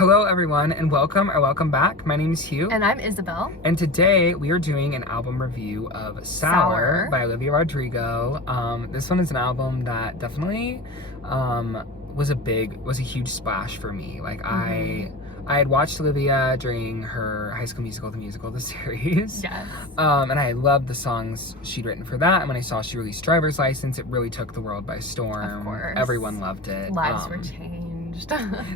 Hello everyone and welcome back. My name is Hugh. And I'm Isabel. And today we are doing an album review of Sour by Olivia Rodrigo. This one is an album that definitely was a huge splash for me. Like I had watched Olivia during her High School Musical, the series. Yes. And I loved the songs she'd written for that. And when I saw she released Driver's License, it really took the world by storm. Of course. Everyone loved it. Lives were changed.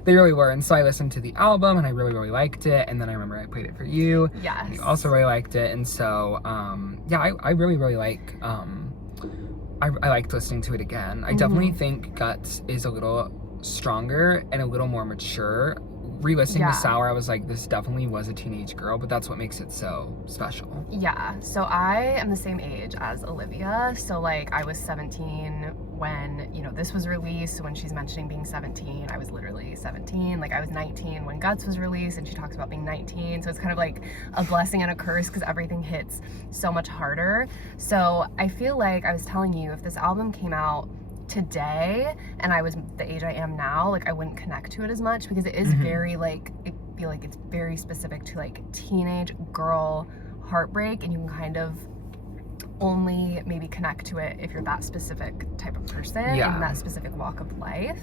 They really were. And so I listened to the album and I really liked it. And then I remember I played it for you. Yes. And you also really liked it. And so, I really like, I liked listening to it again. I definitely think Guts is a little stronger and a little more mature. Re-listening to Sour, I was like, this definitely was a teenage girl, but that's what makes it so special. Yeah, so I am the same age as Olivia. So like I was 17 when, this was released. So when she's mentioning being 17, I was literally 17. Like I was 19 when Guts was released and she talks about being 19. So it's kind of like a blessing and a curse because everything hits so much harder. So I feel like I was telling you, if this album came out today and I was the age I am now, like I wouldn't connect to it as much because it is very like, I feel like it's very specific to like teenage girl heartbreak, and you can kind of only maybe connect to it if you're that specific type of person in that specific walk of life.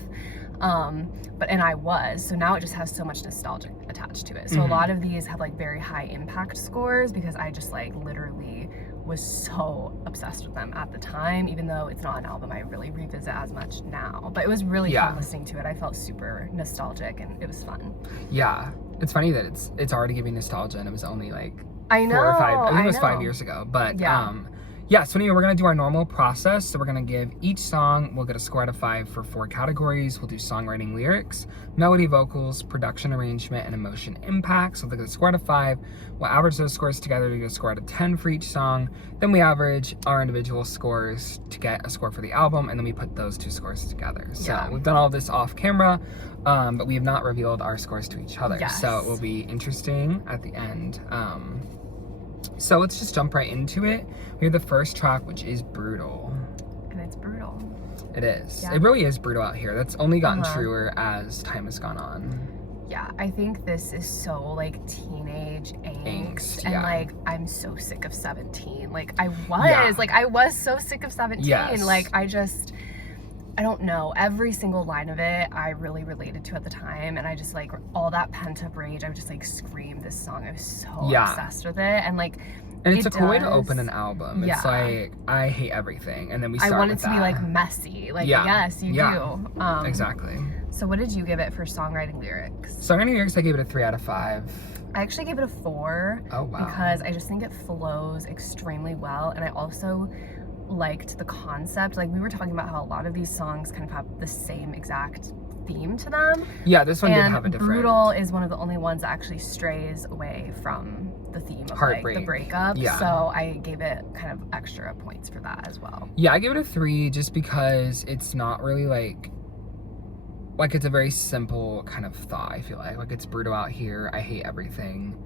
And I was, so now it just has so much nostalgia attached to it. So a lot of these have like very high impact scores because I just like literally was so obsessed with them at the time, even though it's not an album I really revisit as much now. But it was really fun listening to it. I felt super nostalgic and it was fun. Yeah. It's funny that it's already giving nostalgia and it was only like 4 or 5, I think it was 5 years ago. But so anyway, we're gonna do our normal process. So we're gonna give each song, we'll get a score out of 5 for 4 categories. We'll do songwriting, lyrics, melody, vocals, production, arrangement, and emotion impact. So we'll get a score out of 5. We'll average those scores together to get a score out of 10 for each song. Then we average our individual scores to get a score for the album, and then we put those 2 scores together. So we've done all this off camera, but we have not revealed our scores to each other. So it will be interesting at the end. So let's just jump right into it. We have the first track, which is Brutal. And it's brutal. It is. Yeah. It really is brutal out here. That's only gotten truer as time has gone on. Yeah, I think this is so like teenage angst. And like I'm so sick of 17. Like I was so sick of 17. Yes. Like I don't know, every single line of it I really related to at the time, and I just like all that pent up rage, I would just like scream this song. I was so obsessed with it, and like it's a cool way to open an album. It's like I hate everything, and then we start I want it with to be like messy. Like yes, you do. Exactly. So what did you give it for songwriting lyrics? Songwriting lyrics, I gave it a 3 out of 5. I actually gave it a 4. Oh wow. Because I just think it flows extremely well, and I also liked the concept. Like we were talking about how a lot of these songs kind of have the same exact theme to them. Yeah, this one did have a different. Brutal is one of the only ones that actually strays away from the theme of heartbreak. Like the breakup. Yeah. So I gave it kind of extra points for that as well. Yeah, I gave it a 3 just because it's not really like it's a very simple kind of thought. I feel like it's brutal out here. I hate everything.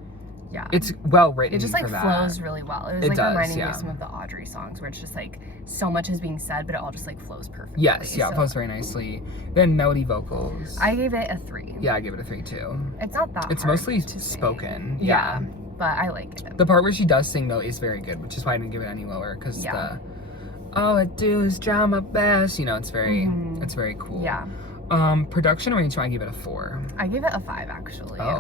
Yeah, it's well written. It just like flows really well. It was reminding me of some of the Audrey songs where it's just like so much is being said, but it all just like flows perfectly. Yes, it flows very nicely. Then melody, vocals. I gave it a 3. Yeah, I gave it a 3 too. It's not that. It's mostly spoken. Yeah, but I like it. The part where she does sing though is very good, which is why I didn't give it any lower because all I do is try my best. It's very it's very cool. Yeah. Production arrangement, I give it a 4. I gave it a 5 actually. Oh.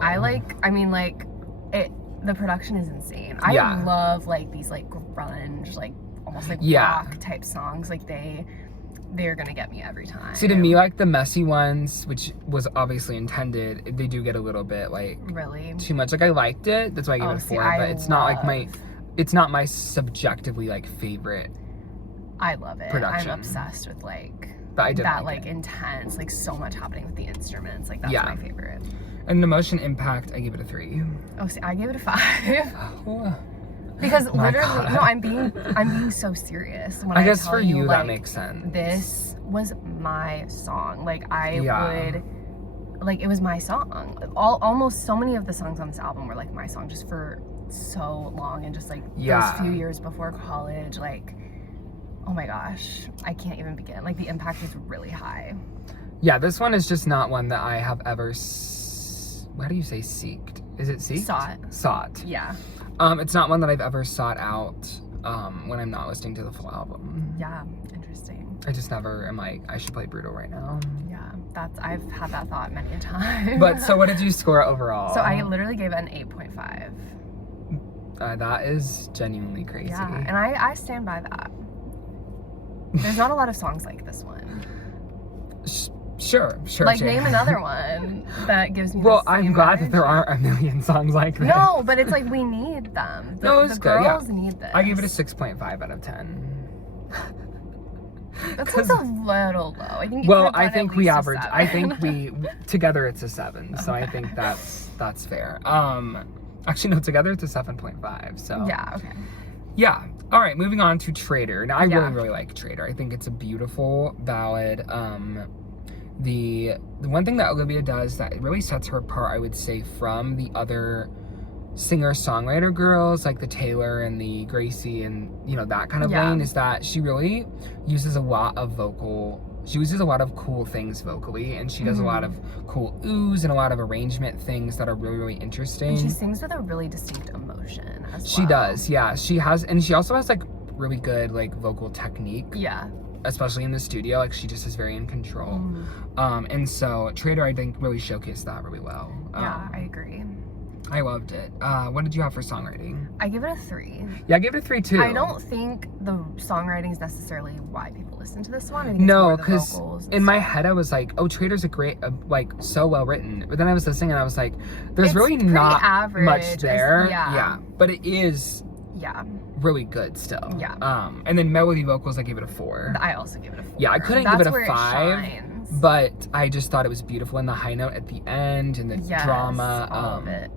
The production is insane. I love like these like grunge, like almost like rock type songs. Like they're gonna get me every time. See, to me, like the messy ones, which was obviously intended, they do get a little bit like really too much. Like I liked it, that's why I gave it a 4. But it's not my subjectively like favorite. I love it. Production. I'm obsessed with like that like intense, like so much happening with the instruments. Like that's my favorite. And the emotion impact, I give it a 3. Oh, see, I gave it a 5. Because literally, no, I'm being so serious. When I guess for you, that makes sense. This was my song. Like it was my song. Almost so many of the songs on this album were like my song just for so long, and just like those few years before college, like oh my gosh, I can't even begin. Like the impact is really high. Yeah, this one is just not one that I have ever how do you say seeked? Is it seeked? Sought. Yeah. It's not one that I've ever sought out when I'm not listening to the full album. Yeah, interesting. I just never am like, I should play Brutal right now. Yeah, I've had that thought many a time. But so what did you score overall? So I literally gave it an 8.5. That is genuinely crazy. Yeah, and I stand by that. There's not a lot of songs like this one. Sure. Like, name another one that gives me Well, the same I'm glad that energy. there aren't a million songs like this. No, but it's like we need them. The girls need this. I give it a 6.5 out of 10. That seems a little low. I think. I think we average. I think we together it's a 7. So I think that's fair. Actually, no, together it's a 7.5. So yeah. Okay. Yeah. All right. Moving on to Traitor. Now I really like Traitor. I think it's a beautiful ballad. The one thing that Olivia does that really sets her apart, I would say, from the other singer-songwriter girls like the Taylor and the Gracie and that kind of lane, is that she really uses a lot of cool things vocally, and she does a lot of cool oohs and a lot of arrangement things that are really, really interesting. And she sings with a really distinct emotion as well. She does, yeah. She also has like really good like vocal technique. Yeah. Especially in the studio, like she just is very in control. And so Traitor, I think, really showcased that really well. Yeah, I agree. I loved it. What did you have for songwriting? I give it a 3. Yeah, I gave it a 3 too. I don't think the songwriting is necessarily why people listen to this one. I think it's more the vocals. In my head I was like, oh, Traitor's a great, like, so well written. But then I was listening and I was like, there's really not much there. Yeah. But it is really good still. Yeah. And then melody vocals, I gave it a 4. I also gave it a 4. Yeah, I couldn't give it a 5. But I just thought it was beautiful, and the high note at the end and the drama. All of it.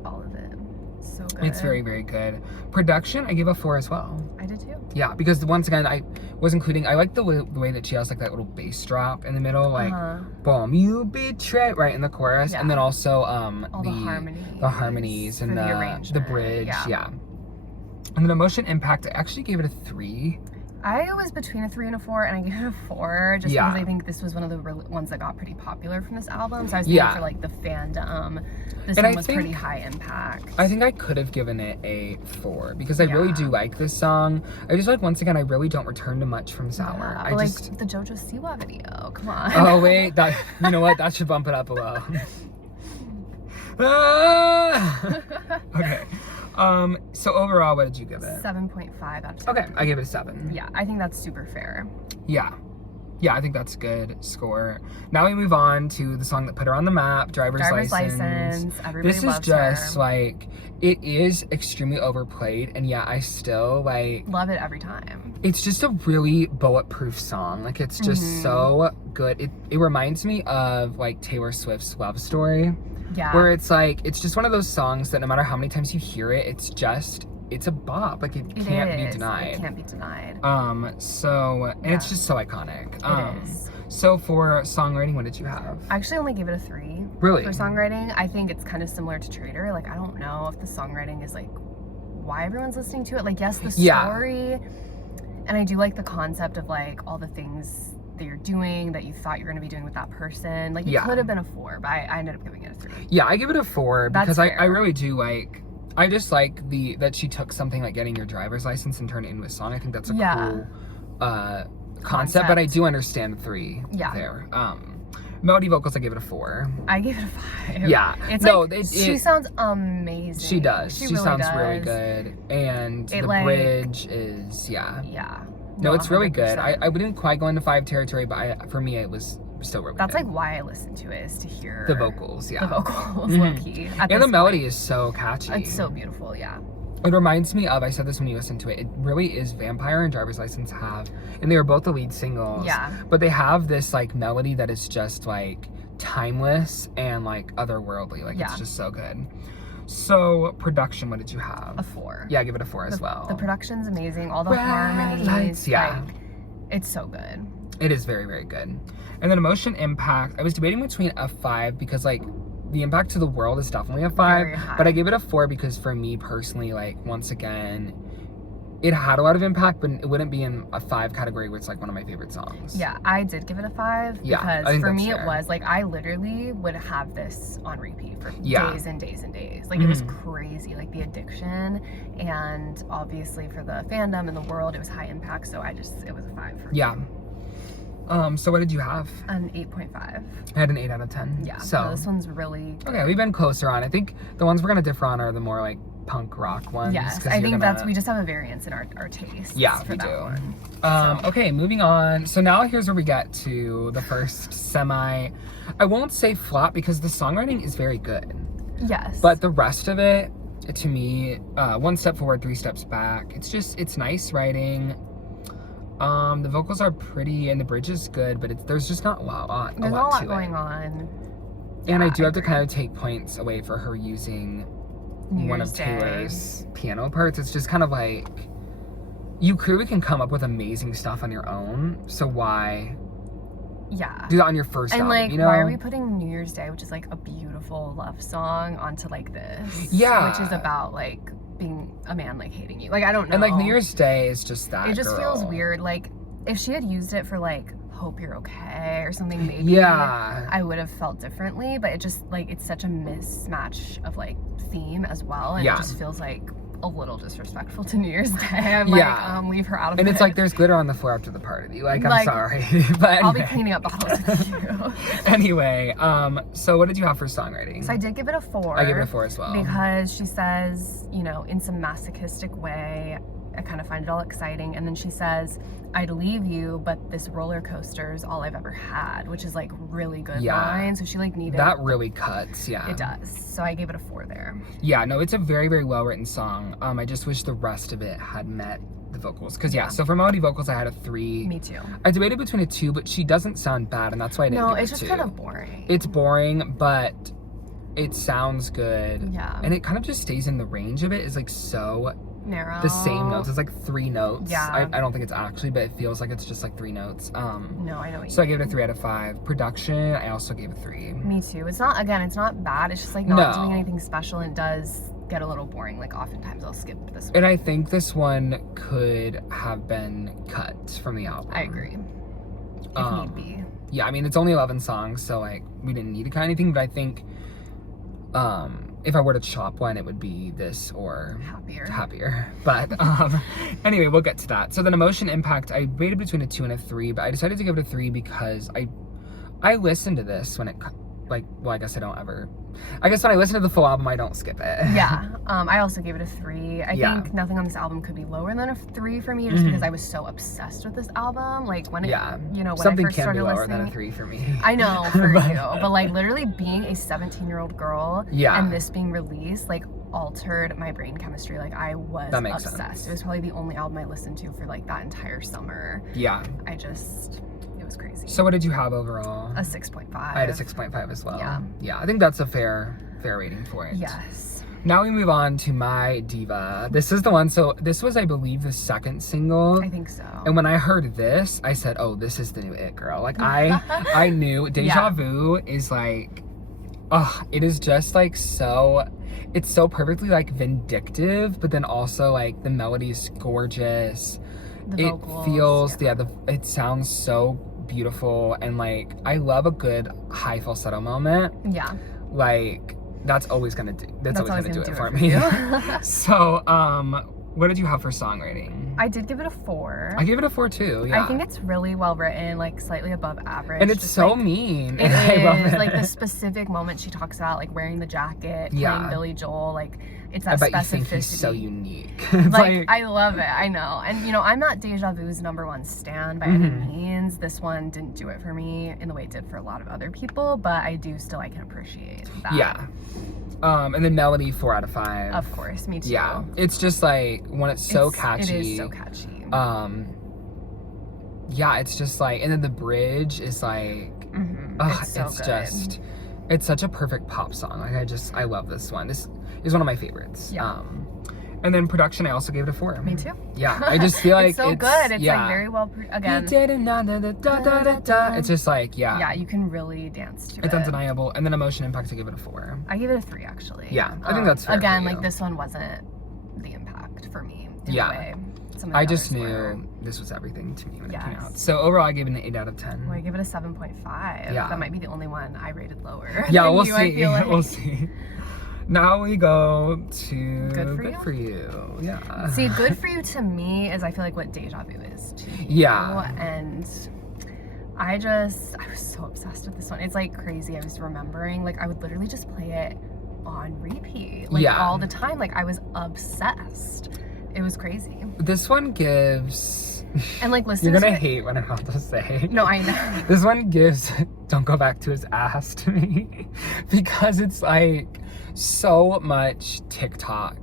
So good. It's very, very good. Production, I gave a 4 as well. I did too. Yeah, because once again, I like the way that she has like that little bass drop in the middle, like boom, you betray, right in the chorus, and then also the harmonies and the bridge, And then emotion impact, I actually gave it a 3. I was between a 3 and a 4, and I gave it a 4 just because I think this was one of the ones that got pretty popular from this album. So I was thinking for like the fandom, this one was pretty high impact. I think I could have given it a 4 because I really do like this song. I just like, once again, I really don't return to much from Sour. I like the JoJo Siwa video. Come on. Oh wait, you know what? That should bump it up a little. Okay. So overall, what did you give it? 7.5 out of 10. Okay, I gave it a 7. Yeah, I think that's super fair. Yeah, I think that's a good score. Now we move on to the song that put her on the map, Driver's License. Everybody this loves is just her. like, it is extremely overplayed, and I still like love it every time. It's just a really bulletproof song. Like, it's just so good. It reminds me of like Taylor Swift's Love Story. Yeah. Where it's like, it's just one of those songs that no matter how many times you hear it, it's a bop. Like, it can't be denied. It can't be denied. And it's just so iconic. It is. So for songwriting, what did you have? I actually only gave it a 3. Really? For songwriting, I think it's kind of similar to Traitor. Like, I don't know if the songwriting is like why everyone's listening to it. Like, yes, the story, and I do like the concept of like all the things that you're doing that you thought you were going to be doing with that person. Like, it could have been a 4, but I ended up giving it a 3. Yeah, I give it a 4 because I really do like, I just like that she took something like getting your driver's license and turned it into a song. I think that's a cool concept, but I do understand 3 there. Melody vocals, I gave it a 4. I gave it a 5. Yeah. It's she sounds amazing. She does. She really sounds does. really good. And the bridge is, Yeah. No, it's really 100%. good. I wouldn't quite go into 5 territory, but for me, it was still really That's good. like why I listen to it, is to hear the vocals, The vocals, low-key. And the melody is so catchy. It's so beautiful, yeah. It reminds me of, I said this when you listen to it, it really is Vampire and Driver's License have, and they were both the lead singles. Yeah. But they have this like melody that is just like timeless and like otherworldly. Like, it's just so good. So production, what did you have? A 4. Yeah, I give it a 4 as well. The production's amazing. All the harmonies. Like, it's so good. It is very, very good. And then emotion impact, I was debating between a 5 because like the impact to the world is definitely a 5, but I gave it a 4 because for me personally, like, once again, it had a lot of impact, but it wouldn't be in a 5 category where it's like one of my favorite songs. Yeah, I did give it a 5 Yeah, because for me it was like I literally would have this on repeat for days and days and days. Like it was crazy, like the addiction, and obviously for the fandom and the world it was high impact, so it was a 5 for me. Yeah. So what did you have? An 8.5. I had an 8 out of 10. Yeah, so this one's really good. Okay, we've been closer on. I think the ones we're gonna differ on are the more like punk rock ones. Yes, I think we just have a variance in our tastes. Yeah, we do. Okay, moving on. So now here's where we get to the first I won't say flop because the songwriting is very good. Yes. But the rest of it, to me, 1 step forward, 3 steps back. It's nice writing. The vocals are pretty and the bridge is good, but there's just not a lot There's not a lot going on. And I do have to kind of take points away for her using one of Taylor's piano parts. It's just kind of like, you clearly can come up with amazing stuff on your own, so why do that on your first album, like, you know? why are we putting New Year's Day, which is like a beautiful love song, onto like this? Yeah. Which is about like being a man like hating you. Like, I don't know. And like New Year's Day is just that. It just feels weird. Like, if she had used it for like hope you're okay or something, maybe I would have felt differently, but it just like, it's such a mismatch of like theme as well, and it just feels like a little disrespectful to New Year's Day. I'm like, leave her out of it. And it's like there's glitter on the floor after the party. Like, I'm sorry. But anyway. I'll be cleaning up the house with you. Anyway, so what did you have for songwriting? So I did give it a 4. I gave it a 4 as well. Because she says, you know, in some masochistic way, I kind of find it all exciting. And then she says, I'd leave you, but this roller coaster is all I've ever had, which is like really good line. So she like needed that really cuts. Yeah, it does. So I gave it a 4 there. Yeah, no, it's a very, very well written song. I just wish the rest of it had met the vocals, because so for melody vocals I had a 3. Me too. I debated between a 2, but she doesn't sound bad, and that's why I didn't give it a 2. No, it's just kind of boring. It's boring, but it sounds good. Yeah. And it kind of just stays in the range of it. Is like so narrow. The same notes. It's like 3 notes. Yeah. I don't think it's actually, but it feels like it's just like 3 notes. No, I know what you So I gave it a 3 out of 5. Production, I also gave a 3. Me too. It's not bad. It's just like not doing anything special, and it does get a little boring. Like oftentimes I'll skip this one. And I think this one could have been cut from the album. I agree. If need be. Yeah, I mean, it's only 11 songs, so like we didn't need to cut anything, but I think if I were to chop one, it would be this or happier. But anyway, we'll get to that. So then emotion impact, I rated between a 2 and a 3, but I decided to give it a 3 because I listened to this when it I guess I don't ever. I guess when I listen to the full album, I don't skip it. Yeah. I also gave it a 3. I think nothing on this album could be lower than a 3 for me, just because I was so obsessed with this album. Like when when something I first started can be lower listening, than a 3 for me. I know for you, but like literally being a 17-year-old girl and this being released, like altered my brain chemistry. Like I was obsessed. Sense. It was probably the only album I listened to for like that entire summer. Yeah. It was crazy. So what did you have overall? A 6.5. I had a 6.5 as well. Yeah. Yeah, I think that's a fair rating for it. Yes. Now we move on to My Diva. This is the one, so this was, I believe, the 2nd single. I think so. And when I heard this, I said, oh, this is the new It Girl. Like, I knew Deja Vu is like, it is just like it's so perfectly like vindictive, but then also like the melody is gorgeous. The vocals, it sounds so beautiful, and like I love a good high falsetto moment. Yeah. Like that's always gonna do it for me. So what did you have for songwriting? I did give it a 4. I gave it a 4 too. Yeah. I think it's really well written, like slightly above average. And it's just so mean. It I love it. Like the specific moment she talks about, like wearing the jacket, playing Billy Joel, like it's that specificity. I bet you think he's so unique. like I love it. I know. And you know, I'm not Deja Vu's #1 stan by any means. This one didn't do it for me in the way it did for a lot of other people, but I can appreciate that. Yeah. And then melody, 4 out of 5. Of course, me too. Yeah, it's just like when it's so catchy. It is so catchy. Yeah, it's just like, and then the bridge is like, it's such a perfect pop song. Like I love this one. This is one of my favorites. Yeah. And then production, I also gave it a 4. Me too. Yeah, I just feel like it's so good. It's like very well again. It's just like Yeah, you can really dance to it. It's undeniable. And then emotion impact, I give it a 4. I gave it a 3 actually. Yeah, I think that's fair. Again, like this one wasn't the impact for me in a way. some of the I just others knew were. this was everything to me when it Yes. came out. So overall, I gave it an 8 out of 10. Well, I give it a 7.5. Yeah. That might be the only one I rated lower. Yeah, than we'll you, I see. feel like. We'll see. Now we go to Good For You. Yeah. See, Good For You to me is, I feel like, what Deja Vu is to you. Yeah. And I was so obsessed with this one. It's like crazy. I was remembering, like, I would literally just play it on repeat, like, Yeah. all the time. Like, I was obsessed. It was crazy. This one gives. And like listening You're gonna to it, hate what I'm about to say. no, I know. This one gives Don't Go Back to His Ass to me because it's like so much TikTok.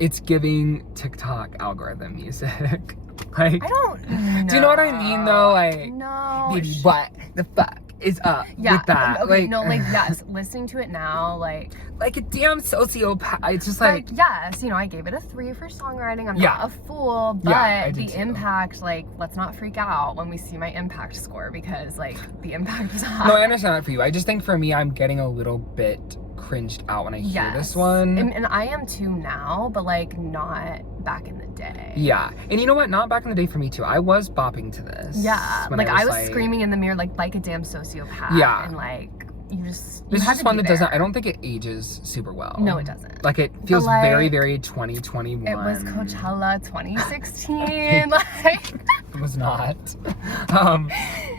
It's giving TikTok algorithm music. Like, I don't know. do you know what I mean though? Like, no. baby, what the fuck is up Yeah. with that? Okay. Like, No. Like yes. Listening to it now, like a damn sociopath. It's just like yes. You know, I gave it a 3 for songwriting. I'm Yeah. not a fool, but Yeah, I did the too. impact, like, let's not freak out when we see my impact score because like the impact was high. No, I understand that for you. I just think for me, I'm getting a little bit cringed out when I hear this one. And I am too now, but like not back in the day. Yeah, and you know what? Not back in the day for me too. I was bopping to this. Yeah, when like I was screaming in the mirror like a damn sociopath. Yeah. And like you just This is had just to one be that doesn't. there. I don't think it ages super well. No, it doesn't. Like it feels like, very, very 2021. It was Coachella 2016. Like It was not.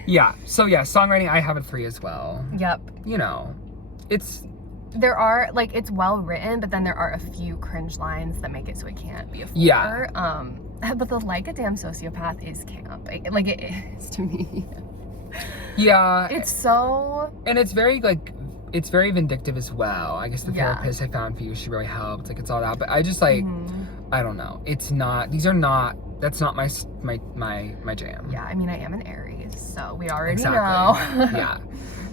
Yeah. So yeah, songwriting. I have a 3 as well. yep. You know, it's. There are like it's well written, but then there are a few cringe lines that make it so it can't be a 4. Yeah. But the like a damn sociopath is camp. Like it is to me. Yeah. It's so. And it's very like. It's very vindictive as well. I guess the Yeah. therapist I found for you, she really helped. Like it's all that, but I just like. I don't know. It's not. These are not. That's not my jam. Yeah, I mean, I am an Aries, so we already Exactly. know. Yeah.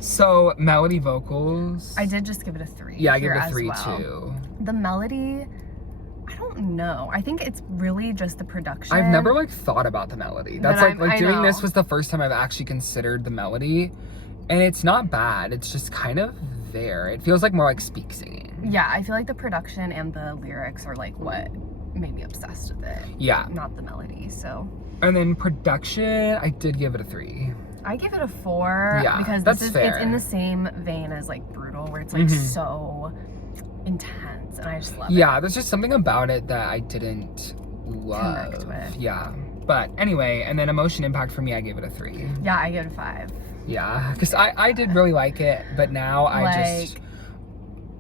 So melody vocals. I did just give it a 3. Yeah, I give here it a as 3 well. too. The melody, I don't know. I think it's really just the production. I've never like thought about the melody. That's But like I doing know. this was the first time I've actually considered the melody, and it's not bad. It's just kind of there. It feels like more like speak singing. Yeah, I feel like the production and the lyrics are like what made me obsessed with it. Yeah. Not the melody. So And then production, I did give it a 3. I give it a 4 Yeah, because that's it's fair. in the same vein as like Brutal, where it's like Mhm. so intense, and I just love it. Yeah, there's just something about it that I didn't love. Connect with. Yeah. But anyway, and then emotion impact for me, I gave it a 3. Yeah, I give it a 5. Yeah, because I did really like it, but now I just, Like-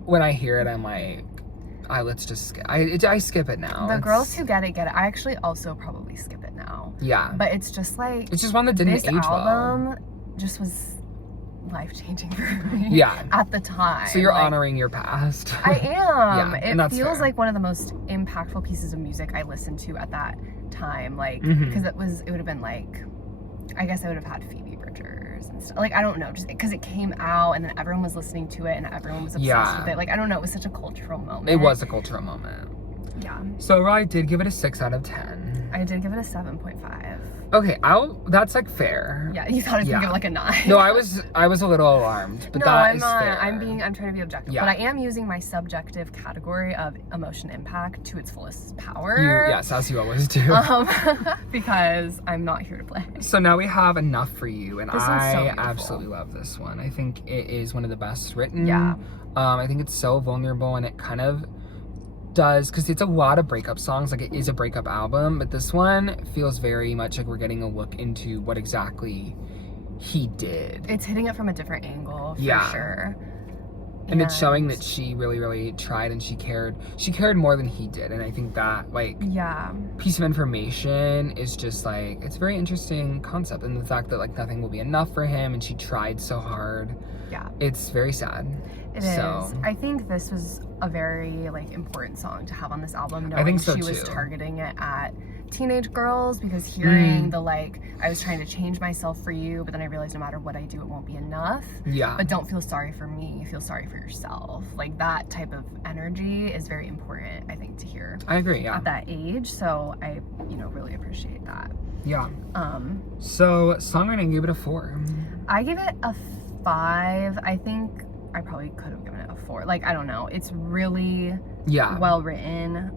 when I hear it, I'm like, let's just skip. I skip it now. The girls who get it. I actually also probably skip it now. Yeah. But it's just like It's just one that didn't this age well. album just was life-changing for me. Yeah. At the time. So you're Like, honoring your past. I am. Yeah, and It that's feels fair. like one of the most impactful pieces of music I listened to at that time. Like, Mhm. because it would have been like, I guess I would have had Phoebe Bridgers and stuff. Like, I don't know, just because it came out and then everyone was listening to it and everyone was obsessed Yeah. with it. Like, I don't know, it was such a cultural moment. It was a cultural moment. Yeah. So I did give it a 6 out of 10. I did give it a 7.5. Okay, that's like fair. Yeah, you thought I was gonna Yeah. give it like a 9. No, I was a little alarmed, but No, that I'm is not. fair. I'm trying to be objective, Yeah. but I am using my subjective category of emotion impact to its fullest power. Yes, as you always do. Because I'm not here to play. So now we have Enough for You, and This one's so I beautiful. absolutely love this one. I think it is one of the best written. Yeah. I think it's so vulnerable, and it kind of does, because it's a lot of breakup songs. Like, it is a breakup album, but this one feels very much like we're getting a look into what exactly he did. It's hitting it from a different angle, for Yeah. sure. And it's showing that she really, really tried, and she cared more than he did. And I think that, like, Yeah. piece of information is just like, it's a very interesting concept, and the fact that like nothing will be enough for him and she tried so hard, Yeah. it's very sad. It is. So- I think this was a very like important song to have on this album, knowing I think so, she was too. targeting it at teenage girls, because hearing Mm. the like, I was trying to change myself for you, but then I realized no matter what I do, it won't be enough. Yeah. But don't feel sorry for me, feel sorry for yourself. Like, that type of energy is very important, I think, to hear I agree, yeah. at that age. So I, really appreciate that. Yeah. Um, So songwriting, gave it a 4. I give it a 5. I think I probably could have given it a 4. Like, I don't know. It's really Yeah. well written.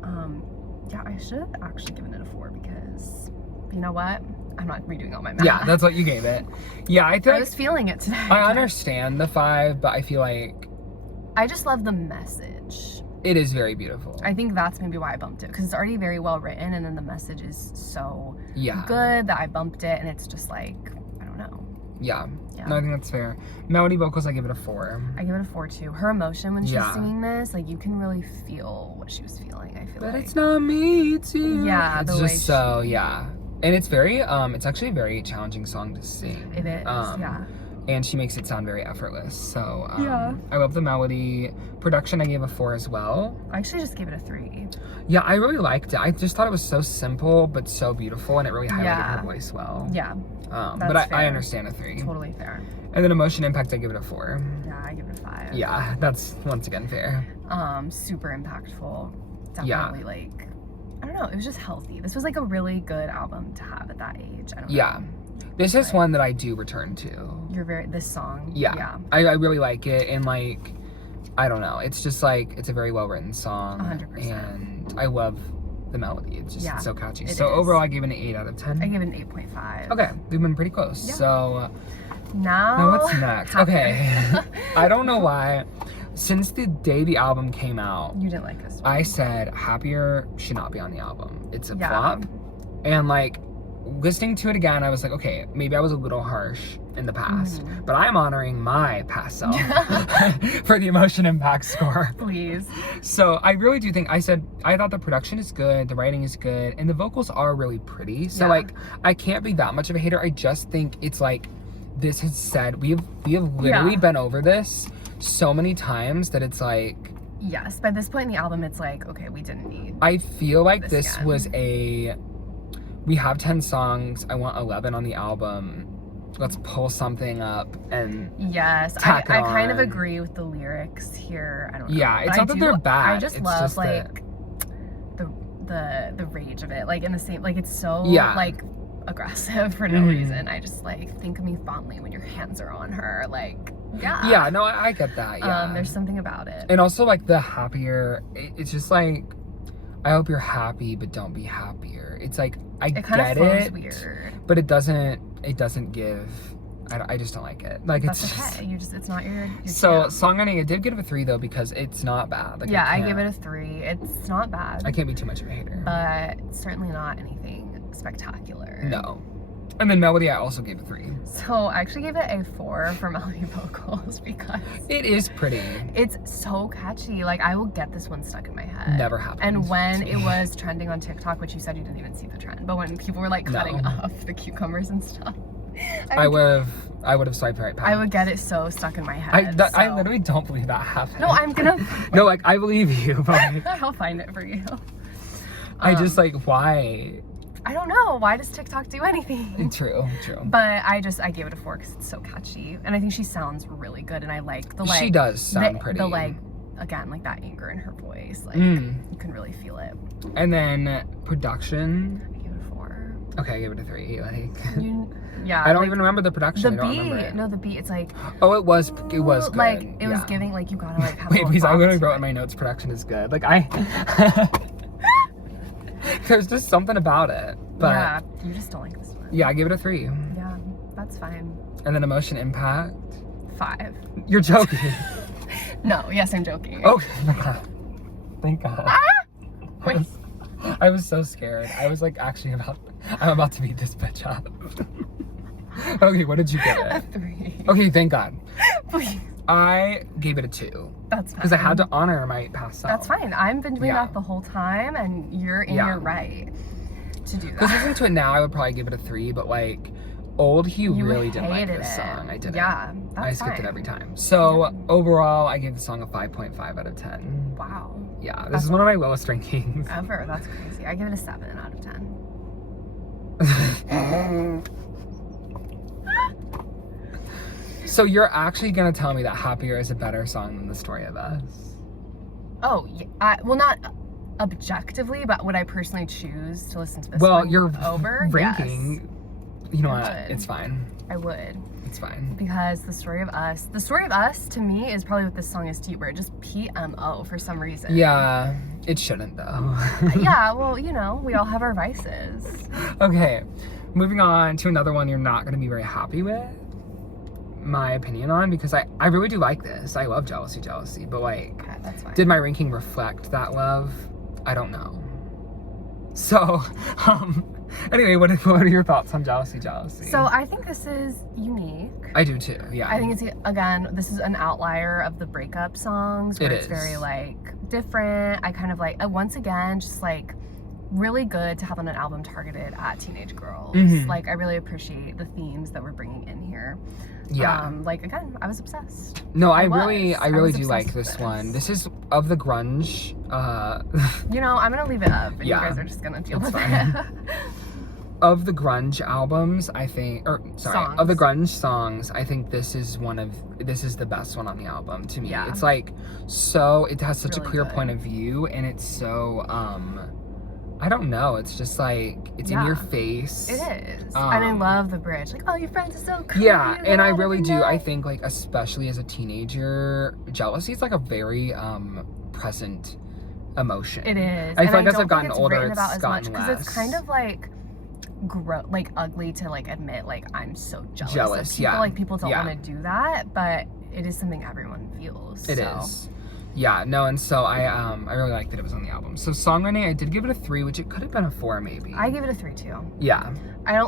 Yeah, I should have actually given it a 4 because, you know what? I'm not redoing all my math. Yeah, that's what you gave it. Yeah, I was feeling it today. I understand the 5, but I feel like I just love the message. It is very beautiful. I think that's maybe why I bumped it, because it's already very well written, and then the message is so good that I bumped it, and it's just like, I don't know. Yeah. No, I think that's fair. Melody vocals, I give it a 4. I give it a 4 too. Her emotion when she's singing this, like, you can really feel what she was feeling, I feel like. But it's not me too. Yeah, it's just so, And it's very, it's actually a very challenging song to sing. It is, And she makes it sound very effortless. So, I love the melody. Production, I gave a 4 as well. I actually just gave it a 3. Yeah, I really liked it. I just thought it was so simple, but so beautiful, and it really highlighted her voice well. Yeah. But I understand a 3. Totally fair. And then emotion impact, I give it a 4. Yeah, I give it a 5. Yeah, that's once again fair. Super impactful. Definitely like, I don't know, it was just healthy. This was like a really good album to have at that age. I don't know. This is one that I do return to. This song. Yeah. I really like it, and like, I don't know, it's just like, it's a very well written song. 100%. And I love the melody. It's just it's so catchy. It so is. Overall, I give it an 8 out of 10. I give it an 8.5. Okay, we've been pretty close. Yeah. So now what's next? Okay. I don't know why. Since the day the album came out, you didn't like this one. I said Happier should not be on the album. It's a flop. And like, listening to it again, I was like, okay, maybe I was a little harsh in the past, but I'm honoring my past self for the emotion impact score. Please. So I really do think, I thought the production is good, the writing is good, and the vocals are really pretty. So like, I can't be that much of a hater. I just think it's like, this has said, we have literally been over this so many times that it's like, yes, by this point in the album, it's like, okay, we didn't need I feel like this was we have 10 songs, I want 11 on the album, let's pull something up and I kind of agree with the lyrics here. I don't know. Yeah, it's not that they're bad. I just love like the rage of it, like in the same, like it's so like aggressive for no reason. I just like, think of me fondly when your hands are on her, like no, I get that. There's something about it. And also like the happier, it's just like, I hope you're happy, but don't be happier. It's like, I get it, weird, but it doesn't give, I just don't like it. Like, that's it's okay. It's not your so jam. Songwriting, I did give it a 3 though, because it's not bad. Like, I give it a 3. It's not bad. I can't be too much of a hater. But it's certainly not anything spectacular. No. And then melody, I also gave a 3. So I actually gave it a 4 for melody vocals because it is pretty. It's so catchy. Like, I will get this one stuck in my head. Never happened. And when it was trending on TikTok, which you said you didn't even see the trend, but when people were like cutting off the cucumbers and stuff, I would have swiped right past. I would get it so stuck in my head. I literally don't believe that happened. No, I'm gonna. No, like, I believe you, but I'll find it for you. I just like, why? I don't know. Why does TikTok do anything? True. But I gave it a 4 because it's so catchy, and I think she sounds really good, and I like the She does sound pretty. The like, again, like that anger in her voice, like you can really feel it. And then production. I gave it a 4. Okay, I gave it a 3. Like, I don't even remember the production. The beat. It's like. Oh, it was good. Like it was giving, like, you gotta like have. Wait, because I literally wrote in my notes, production is good. Like there's just something about it. But you just don't like this one. Yeah, I give it a 3. Yeah, that's fine. And then emotion impact. 5. You're joking. No, yes, I'm joking. Okay. Thank God. Wait. I was so scared. I was like, actually I'm about to beat this bitch up. Okay, what did you give it? A 3. Okay, thank God. Please. I gave it a 2. That's fine. Because I had to honor my past self. That's fine. I've been doing that the whole time, and you're in your right to do that. Because listening to it now, I would probably give it a 3, but like, old Hugh really didn't like this song. I didn't. Yeah, that's I skipped it every time. So overall, I gave the song a 5.5 out of 10. Wow. Yeah, this is one of my lowest rankings. Ever. That's crazy. I give it a 7 out of 10. So you're actually gonna tell me that Happier is a better song than The Story of Us? Oh, yeah. Well, not objectively, but would I personally choose to listen to this well, one you're over? ranking. Yes. You know what? It's fine. I would. It's fine. Because the story of us to me is probably what this song is to you, where it just PMO for some reason. Yeah, it shouldn't though. Yeah, well, we all have our vices. Okay, moving on to another one you're not going to be very happy with, my opinion on, because I really do like this. I love Jealousy, but like, okay, that's fine. Did my ranking reflect that love? I don't know. So, anyway, what are your thoughts on Jealousy? So I think this is unique. I do too, yeah. I think this is an outlier of the breakup songs where it's very like different. I kind of like, once again, just like really good to have on an album targeted at teenage girls. Like, I really appreciate the themes that we're bringing in here. Yeah. Like, again, I was obsessed. No, I really do like this one. This is of the grunge. I'm gonna leave it up, and you guys are just gonna deal with it. Of the grunge albums, I think, of the grunge songs, I think this is the best one on the album to me. Yeah. It's like, it has such a clear point of view, and it's so, I don't know, it's just like, it's in your face. It is. And I love the bridge. Like, oh, your friends are so cool. Yeah, and I really do. I think, like, especially as a teenager, jealousy is like a very present emotion. It is. I feel like as I've gotten older, it's gotten less. Because it's kind of like, ugly to like admit, like, I'm so jealous of people. Like, people don't want to do that, but it is something everyone feels. It is. Yeah, no, and so I really liked that it was on the album. So songwriting, I did give it a 3, which it could have been a 4 maybe. I gave it a 3 too. Yeah. I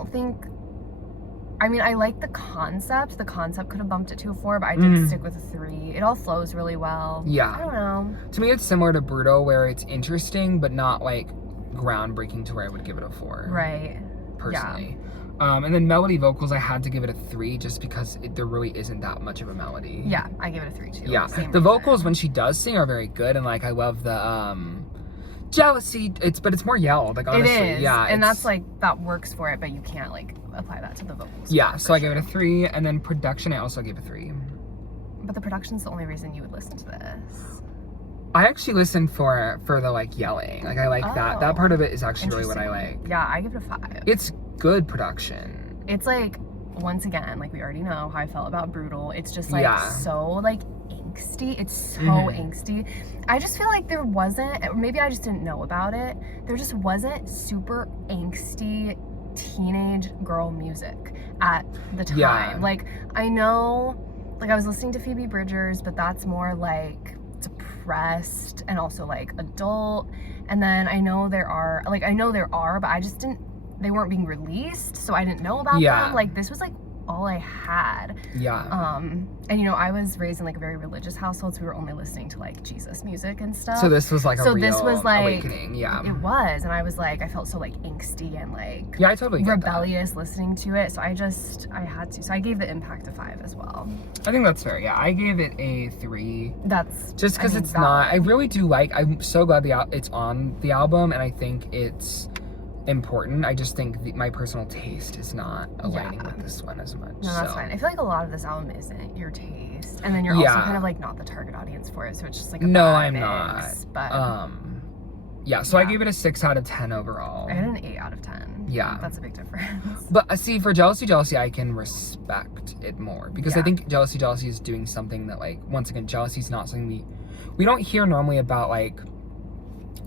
like the concept. The concept could have bumped it to a 4, but I did stick with a 3. It all flows really well. Yeah. I don't know. To me, it's similar to Brutal, where it's interesting, but not like groundbreaking to where I would give it a 4. Right. Personally. Yeah. And then melody vocals, I had to give it a 3 just because there really isn't that much of a melody. Yeah, I give it a 3 too. Yeah, the vocals when she does sing are very good, and like I love the jealousy. But it's more yelled. Like honestly, it is. Yeah, and that's like that works for it, but you can't like apply that to the vocals. Yeah, so I gave it a 3, and then production I also gave a 3. But the production's the only reason you would listen to this. I actually listened for the like yelling. Like I like that. That part of it is actually really what I like. Yeah, I give it a 5. It's good production. It's like, once again, like we already know how I felt about Brutal. It's just like so like angsty. It's so angsty. I just feel like there wasn't, or maybe I just didn't know about it, there just wasn't super angsty teenage girl music at the time. Yeah. Like, I know, like I was listening to Phoebe Bridgers, but that's more like depressed and also like adult. And then I know there are, but I just didn't, they weren't being released, so I didn't know about them. Like, this was like all I had. Yeah. And I was raised in like a very religious household, so we were only listening to like Jesus music and stuff. So this was like a real awakening. Yeah. It was, and I was like, I felt so like angsty and like I totally get rebellious listening to it. So I had to. So I gave the impact a 5 as well. I think that's fair. Yeah, I gave it a 3. That's just because it's not. I really do like. I'm so glad it's on the album, and I think it's important. I just think my personal taste is not aligning with this one as much. No, that's fine. I feel like a lot of this album isn't your taste, and then you're also kind of like not the target audience for it, so it's just like a bad mix. But so I gave it a 6 out of 10 overall. I had an 8 out of 10. Yeah, that's a big difference. But see, for jealousy, I can respect it more because I think jealousy is doing something that, like, once again, jealousy is not something we don't hear normally about, like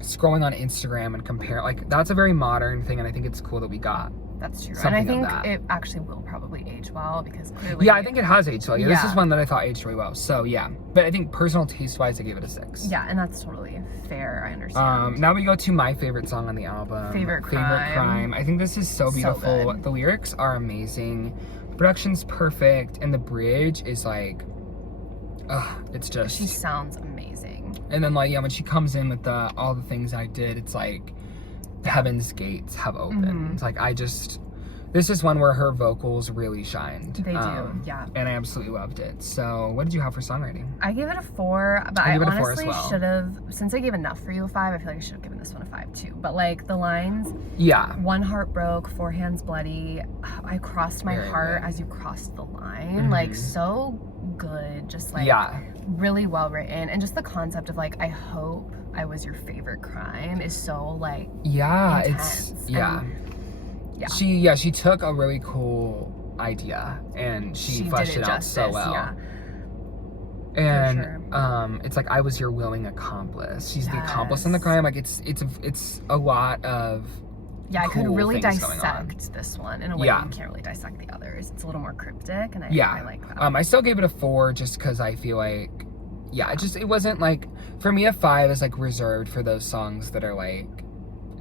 scrolling on Instagram and compare. Like, that's a very modern thing, and I think it's cool that we got. That's true. And I think it actually will probably age well, because clearly... Yeah, I think it has aged well. Yeah, this is one that I thought aged really well. So, yeah. But I think personal taste-wise, I gave it a 6. Yeah, and that's totally fair. I understand. Now we go to my favorite song on the album. Favorite Crime. I think this is so beautiful. The lyrics are amazing. The production's perfect. And the bridge is like... it's just... She sounds amazing. And then, like, when she comes in with all the things I did, it's like... Heaven's gates have opened. It's like, this is one where her vocals really shined. They do, yeah. And I absolutely loved it. So what did you have for songwriting? I gave it a 4, but I honestly should have, since I gave Enough for You a 5, I feel like I should have given this one a 5 too. But like the lines, one heart broke, 4 hands bloody, I crossed my heart as you crossed the line. Like, so good, just like really well written. And just the concept of like, I hope I was your favorite crime is so like intense. She took a really cool idea, and she did fleshed it out justice, so well. Yeah. And sure. it's like I was your willing accomplice. She's the accomplice in the Yes. crime. Like it's a lot of Yeah, I could cool really things going on. dissect this one in a way Yeah. you can't really dissect the others. It's a little more cryptic, and I like that. I still gave it a 4 just because I feel like, it wasn't like, for me a 5 is like reserved for those songs that are like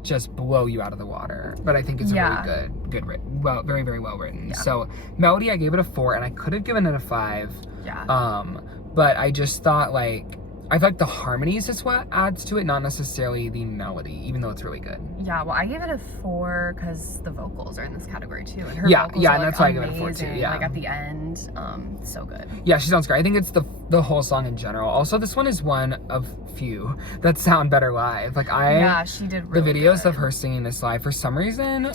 just blow you out of the water. But I think it's really good written, very, very well written. Yeah. So melody, I gave it a 4, and I could have given it a 5. Yeah. But I just thought like, I feel like the harmonies is what adds to it, not necessarily the melody, even though it's really good. Yeah, well, I gave it a 4 because the vocals are in this category too, and her Yeah, vocals yeah, are, and like, that's why I give it a 4 too, amazing, yeah. like at the end, so good. Yeah, she sounds great. I think it's the whole song in general. Also, this one is one of few that sound better live. Like she did really the videos good. of her singing this live, for some reason,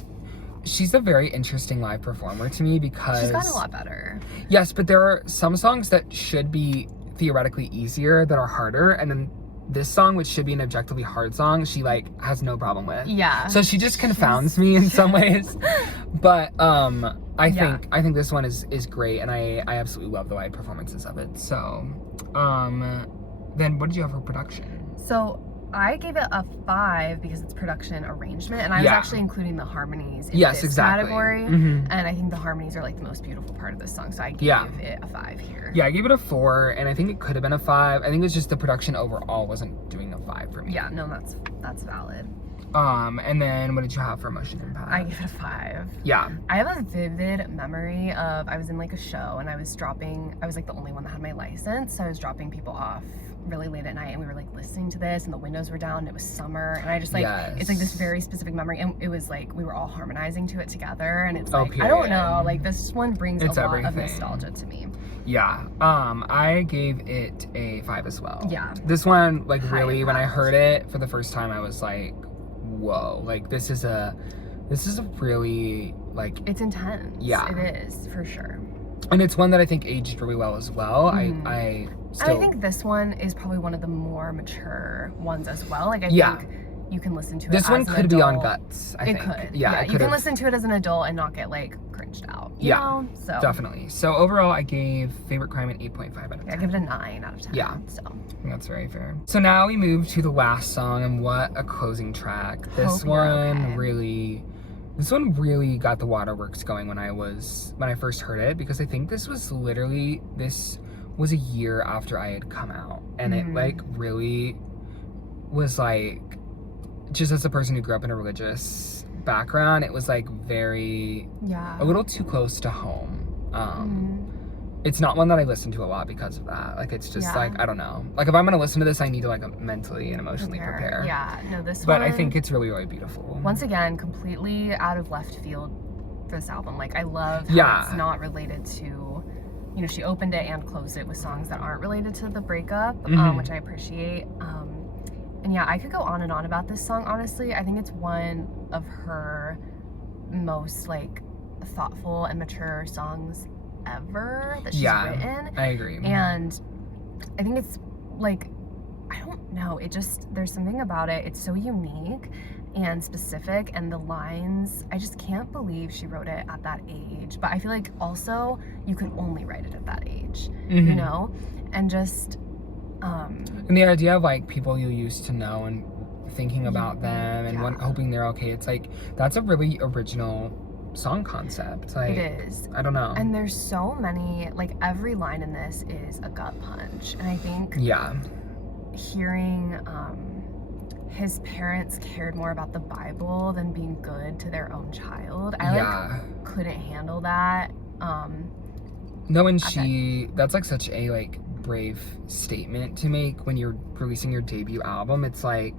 she's a very interesting live performer to me because she's gotten a lot better. Yes, but there are some songs that should be theoretically easier that are harder, and then this song, which should be an objectively hard song, she like has no problem with. Yeah. So she just confounds me in some ways. But I think this one is great, and I absolutely love the live performances of it. So then what did you have for production? So I gave it a 5 because it's production arrangement, and I was actually including the harmonies in this category. And I think the harmonies are like the most beautiful part of this song, so I gave it a 5 here. Yeah, I gave it a 4, and I think it could have been a 5. I think it was just the production overall wasn't doing a 5 for me. Yeah, no, that's valid. And then what did you have for emotion impact? I gave it a 5. Yeah. I have a vivid memory of, I was in like a show, and I was like the only one that had my license, so I was dropping people off really late at night, and we were like listening to this, and the windows were down, and it was summer, and I just like, it's like this very specific memory, and it was like we were all harmonizing to it together, and it's like, I don't know, like this one brings a lot of nostalgia to me. Yeah, I gave it a 5 as well. Yeah. This one, like, really, when I heard it for the first time, I was like, whoa, like this is a really, like, it's intense. Yeah, it is for sure. And it's one that I think aged really well as well. I think this one is probably one of the more mature ones as well. Like, I think you can listen to it. This one could be on Guts, I think. It could. Yeah, you can listen to it as an adult and not get like cringed out. You know? So definitely. So overall, I gave Favorite Crime an 8.5 out of 10. I give it a 9 out of 10. Yeah. So I think that's very fair. So now we move to the last song, and what a closing track. This one really got the waterworks going when I first heard it, because I think this was a year after I had come out, and it like really was like, just as a person who grew up in a religious background, it was like a little too close to home. It's not one that I listen to a lot because of that. Like, it's just like, I don't know. Like, if I'm gonna listen to this, I need to like mentally and emotionally prepare. Yeah, no, this one. But I think think it's really, really beautiful. Once again, completely out of left field for this album. Like, I love how it's not related to, you know, she opened it and closed it with songs that aren't related to the breakup, which I appreciate. And yeah, I could go on and on about this song, honestly. I think it's one of her most like thoughtful and mature songs ever that she's written. I agree. And I think it's like, I don't know, there's something about it, it's so unique and specific, and the lines, I just can't believe she wrote it at that age. But I feel like also you can only write it at that age, you know? And just and the idea of like people you used to know and thinking about them and hoping they're okay, it's like, that's a really original song concept. Like, it is. I don't know. And there's so many, like, every line in this is a gut punch. And I think hearing his parents cared more about the Bible than being good to their own child, I couldn't handle that. No, and that's like such a like brave statement to make when you're releasing your debut album. It's like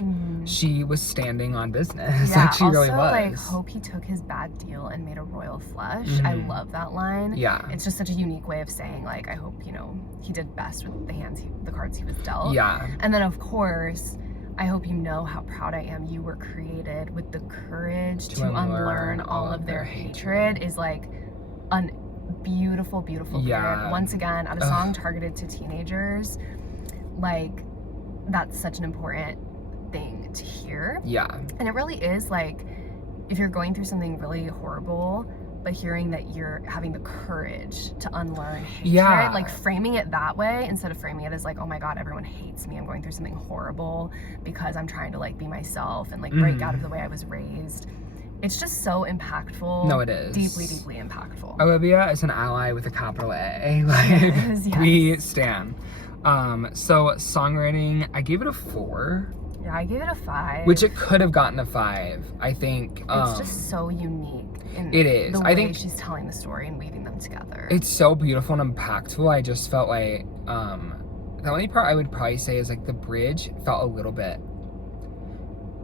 she was standing on business. Like, she really was. Like, hope he took his bad deal and made a royal flush. I love that line. Yeah, it's just such a unique way of saying, like, I hope, you know, he did best with the cards he was dealt. Yeah. And then of course, I hope you know how proud I am you were created with the courage to unlearn all of their hatred, is like an beautiful period. Once again, at a song targeted to teenagers, like, that's such an important thing to hear. Yeah. And it really is, like, if you're going through something really horrible, but hearing that you're having the courage to unlearn hatred, Yeah. like framing it that way instead of framing it as like, oh my God, everyone hates me. I'm going through something horrible because I'm trying to like be myself and like break out of the way I was raised. It's just so impactful. No, it is. Deeply, deeply impactful. Olivia is an ally with a capital A. Like, Yes. we stan. So songwriting, I gave it a 4. Yeah, I gave it a 5. Which it could have gotten a 5. I think. It's just so unique. In it is. The way I think she's telling the story and weaving them together. It's so beautiful and impactful. I just felt like the only part I would probably say is like the bridge felt a little bit.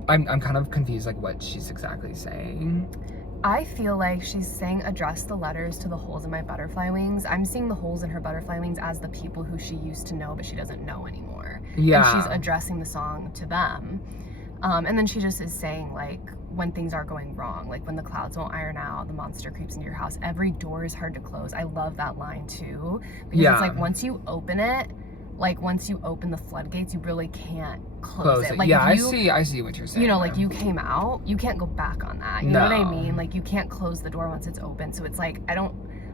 I'm kind of confused like what she's exactly saying. I feel like she's saying address the letters to the holes in my butterfly wings. I'm seeing the holes in her butterfly wings as the people who she used to know but she doesn't know anymore. Yeah. And she's addressing the song to them. And then she just is saying like when things are going wrong, like when the clouds won't iron out, the monster creeps into your house, every door is hard to close. I love that line too. Because it's like once you open it, like once you open the floodgates, you really can't close it. Like yeah, I see what you're saying. You know, like you came out, you can't go back on that. You know what I mean? Like you can't close the door once it's open. So it's like,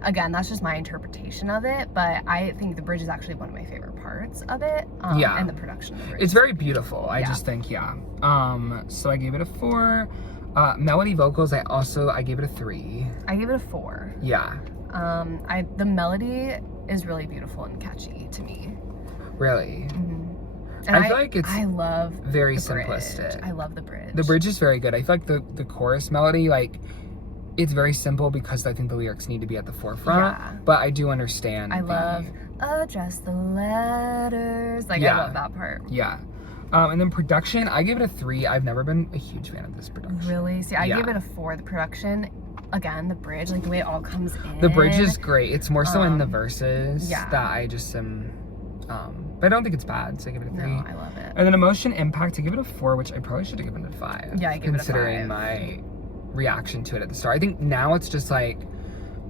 again, that's just my interpretation of it, but I think the bridge is actually one of my favorite parts of it. And the production of the bridge. It's very beautiful. I just think, so I gave it a 4. Melody vocals, I gave it a 3. I gave it a 4. Yeah. The melody is really beautiful and catchy to me. Really? Mm-hmm. And I feel like I love very simplistic. I love the bridge. The bridge is very good. I feel like the chorus melody, like, it's very simple because I think the lyrics need to be at the forefront. Yeah. But I do understand. I love address the letters. Like, I love that part. Yeah. And then production, I gave it a 3. I've never been a huge fan of this production. Really? See, I gave it a 4. The production, again, the bridge, like the way it all comes in. The bridge is great. It's more so in the verses that I just am. But I don't think it's bad, so I give it a 3. No, I love it. And then emotion impact, I give it a 4, which I probably should have given it a 5. Yeah, I gave it a 5. Considering my reaction to it at the start. I think now it's just like,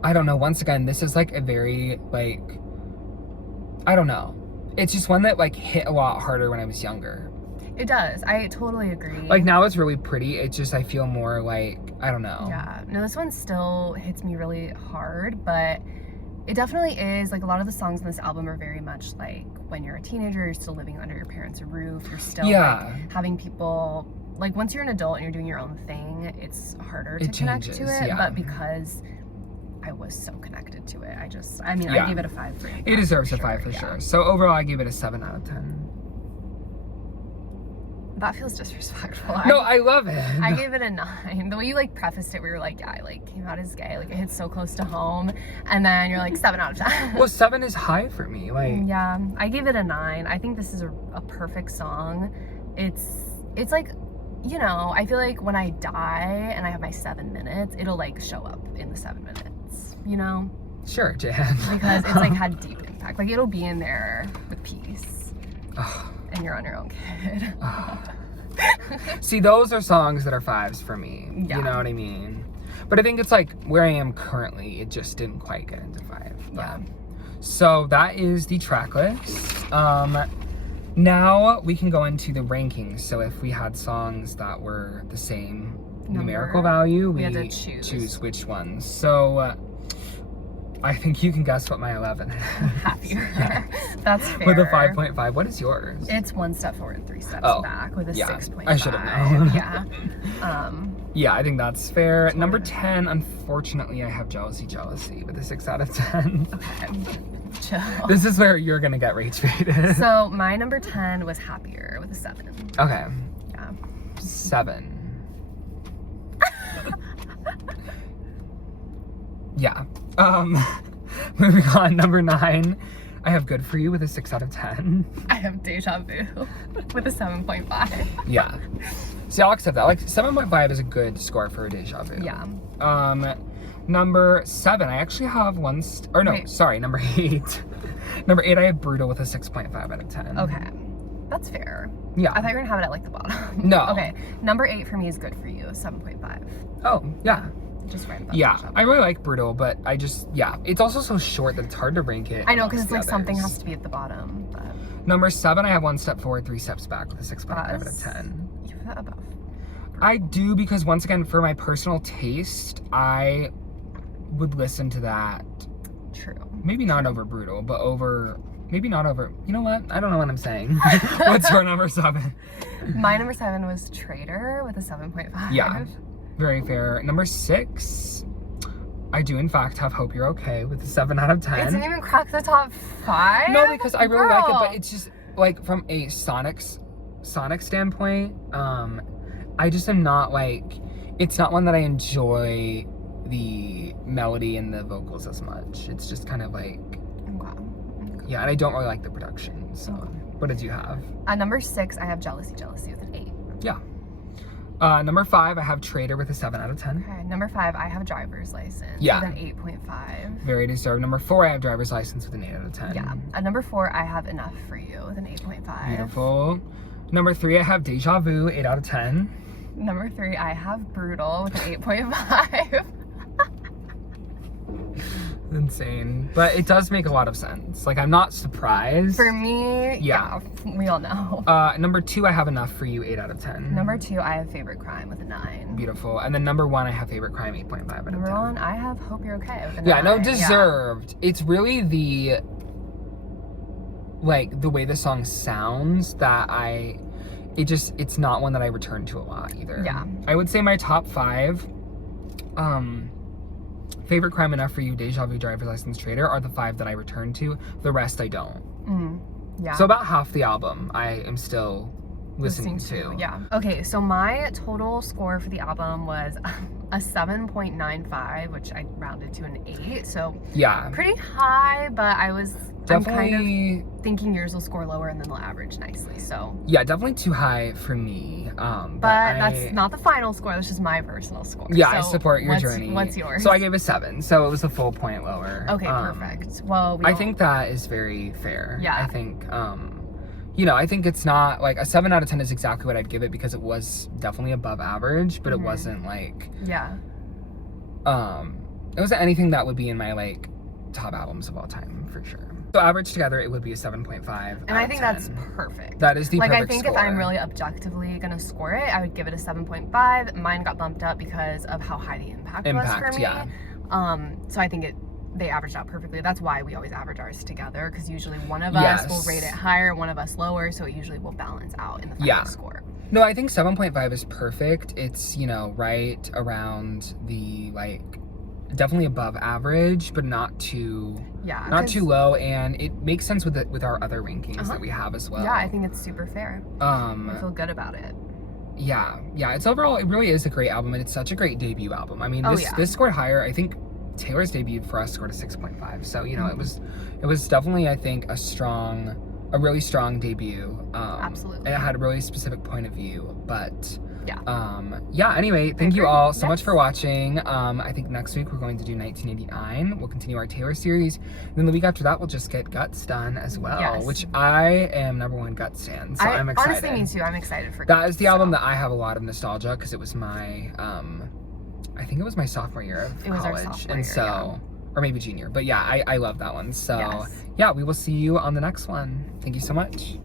I don't know, once again, this is like a very, like, I don't know. It's just one that like hit a lot harder when I was younger. It does. I totally agree. Like now it's really pretty. It's just, I feel more like, I don't know. Yeah. No, this one still hits me really hard, but it definitely is. Like a lot of the songs on this album are very much like when you're a teenager, you're still living under your parents' roof. You're still like having people, like once you're an adult and you're doing your own thing, it's harder to connect to it. But because I was so connected to it, I gave it a 5 for it. It deserves a 5 for sure. So overall, I gave it a 7 out of 10. That feels disrespectful. No, I love it. I gave it a 9. The way you like prefaced it, we were like, yeah, I like came out as gay. Like it hits so close to home. And then you're like 7 out of 10. Well, 7 is high for me. Like yeah, I gave it a 9. I think this is a perfect song. It's like, you know, I feel like when I die and I have my 7 minutes, it'll like show up in the 7 minutes, you know? Sure, Jan. Because it's like had deep impact. Like it'll be in there with peace. And you're on your own, kid. See, those are songs that are 5s for me. Yeah. You know what I mean? But I think it's like where I am currently, it just didn't quite get into 5. Yeah. So that is the track list. Now we can go into the rankings. So if we had songs that were the same numerical value, we had to choose which ones. So I think you can guess what my 11 is. Happier. Yes. That's fair. With a 5.5. What is yours? It's 1 step forward, 3 steps back with a 6.5. I should have known. Yeah. Yeah, I think that's fair. Totally. Number 10, unfortunately, I have Jealousy with a 6 out of 10. Okay. Chill. This is where you're gonna get rage baited. So my number 10 was Happier with a 7. Okay. Yeah. 7. Yeah. Moving on, number 9. I have Good For You with a 6 out of 10. I have Deja Vu with a 7.5. Yeah. See, I'll accept that. Like, 7.5 is a good score for a Deja Vu. Yeah. Number 7, I actually have number 8. Number 8, I have Brutal with a 6.5 out of 10. Okay. That's fair. Yeah. I thought you were gonna have it at like the bottom. No. Okay. Number 8 for me is Good For You, 7.5. Oh, yeah. Just right above. Yeah, I really like Brutal, but it's also so short that it's hard to rank it. I know, because it's like something has to be at the bottom. But... Number 7, I have 1 step forward, 3 steps back with a 6.5 out of 10. You have that above. I do, because once again, for my personal taste, I would listen to that. True. Maybe not over Brutal, but over, maybe not over, you know what? I don't know what I'm saying. What's your number 7? My number 7 was Traitor with a 7.5. Yeah, very fair. Number 6, I do in fact have Hope You're Okay with a 7 out of 10. It didn't even crack the top 5? No, because I really like it, but it's just, like, from a sonic standpoint, I just am not, like, it's not one that I enjoy the melody and the vocals as much. It's just kind of like, yeah, and I don't really like the production. So, what did you have? Number 6, I have Jealousy with an 8. Yeah. Number 5, I have Traitor with a 7 out of 10. Okay. Number 5, I have Driver's License with an 8.5. Very deserved. Number 4, I have Driver's License with an 8 out of 10. Yeah. At number 4, I have Enough for You with an 8.5. Beautiful. Number 3, I have Deja Vu, 8 out of 10. Number 3, I have Brutal with an 8.5. Insane. But it does make a lot of sense. Like, I'm not surprised. For me, yeah, we all know. Number 2, I have Enough for You, 8 out of 10. Number 2, I have Favorite Crime with a 9. Beautiful. And then number 1, I have Favorite Crime, 8.5 out of 10. Number 1, I have Hope You're Okay with a 9. Yeah, no, deserved. Yeah. It's really the, like, the way the song sounds that it's not one that I return to a lot either. Yeah. I would say my top 5, Favorite Crime, Enough for You, Deja Vu, Driver's License, Traitor are the 5 that I return to. The rest I don't. Yeah. So about half the album I am still listening to. Yeah. Okay, so my total score for the album was a 7.95, which I rounded to an 8. So yeah, pretty high, but I'm kind of thinking yours will score lower and then they'll average nicely. So yeah, definitely too high for me. But that's not the final score. That's just my personal score. Yeah, so I support your journey. What's yours? So I gave a 7, so it was a full point lower. Okay, perfect. Well, I think that is very fair. Yeah. I think, I think it's not, like, a 7 out of 10 is exactly what I'd give it because it was definitely above average, but it wasn't, like... Yeah. It wasn't anything that would be in my, like, top albums of all time, for sure. So average together, it would be a 7.5. And I think that's perfect. That is the perfect Like, I think score. if I'm really objectively gonna score it, I would give it a 7.5. Mine got bumped up because of how high the impact was for me. Yeah. So I think they averaged out perfectly. That's why we always average ours together, because usually one of us will rate it higher, one of us lower, so it usually will balance out in the final score. No, I think 7.5 is perfect. It's, right around the, like, definitely above average, but not too low, and it makes sense with our other rankings that we have as well. Yeah, I think it's super fair. I feel good about it. Yeah, it's overall, it really is a great album, and it's such a great debut album. I mean, this scored higher. I think Taylor's debut for us scored a 6.5, so it was definitely, I think, a really strong debut. Absolutely. And it had a really specific point of view, but anyway, thank you all so much for watching. I think next week we're going to do 1989. We'll continue our Taylor series. And then the week after that, we'll just get Guts done as well, which I am #1 Guts fan, so I'm excited. Honestly, me too. I'm excited for That is the album that I have a lot of nostalgia, because it was my, I think it was my sophomore year of college. It was our sophomore year, or maybe junior. But yeah, I love that one. So yeah, we will see you on the next one. Thank you so much.